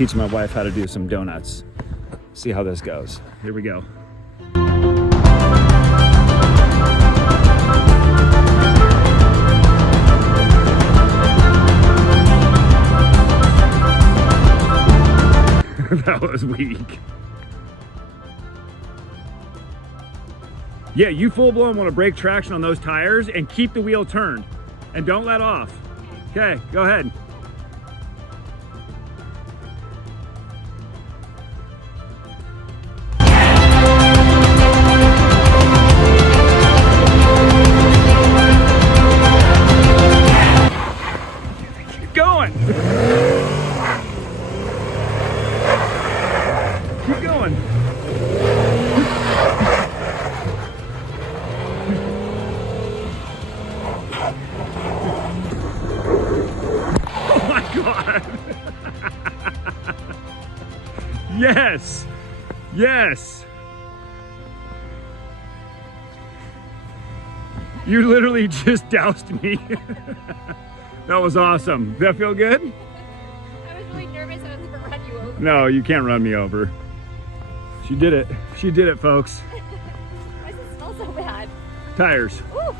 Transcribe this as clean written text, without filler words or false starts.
teach my wife how to do some donuts. See how this goes. Here we go. That was weak. Yeah, you full blown want to break traction on those tires and keep the wheel turned and don't let off. Okay, go ahead. Keep going. Keep going. Oh my God. Yes. Yes. You literally just doused me. That was awesome. Did that feel good? I was really nervous I was going to run you over. No, you can't run me over. She did it. She did it, folks. Why does it smell so bad? Tires. Ooh.